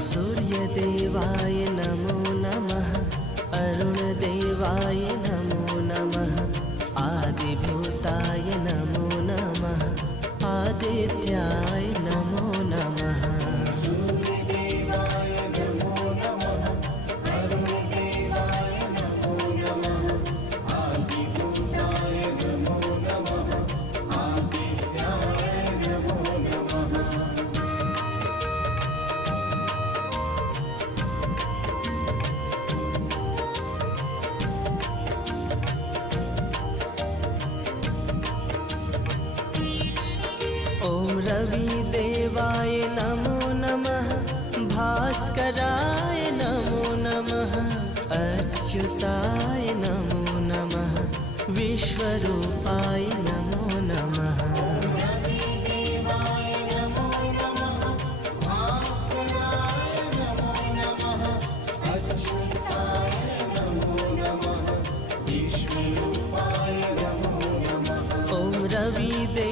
सूर्यदेवाय नमो नमः, अरुणदेवाय नमो नमः, आदिभूताय नमो नमः, आदित्याय नमो नमः। सूर्यदेवाय नमो नमः, अरुणदेवाय नमो नमः, आदिभूताय नमो नमः, आदित्याय नमो नमः। ॐ रविदेवाय नमो नमः, भास्कराय नमो नमः, अच्युताय नमो नमः, विश्वरूपाय नमो नमः। रविदेवाय नमो नमः, भास्कराय नमो नमः, अच्युताय नमो नमः, विश्वरूपाय नमो नमः। ॐ रविदेवाय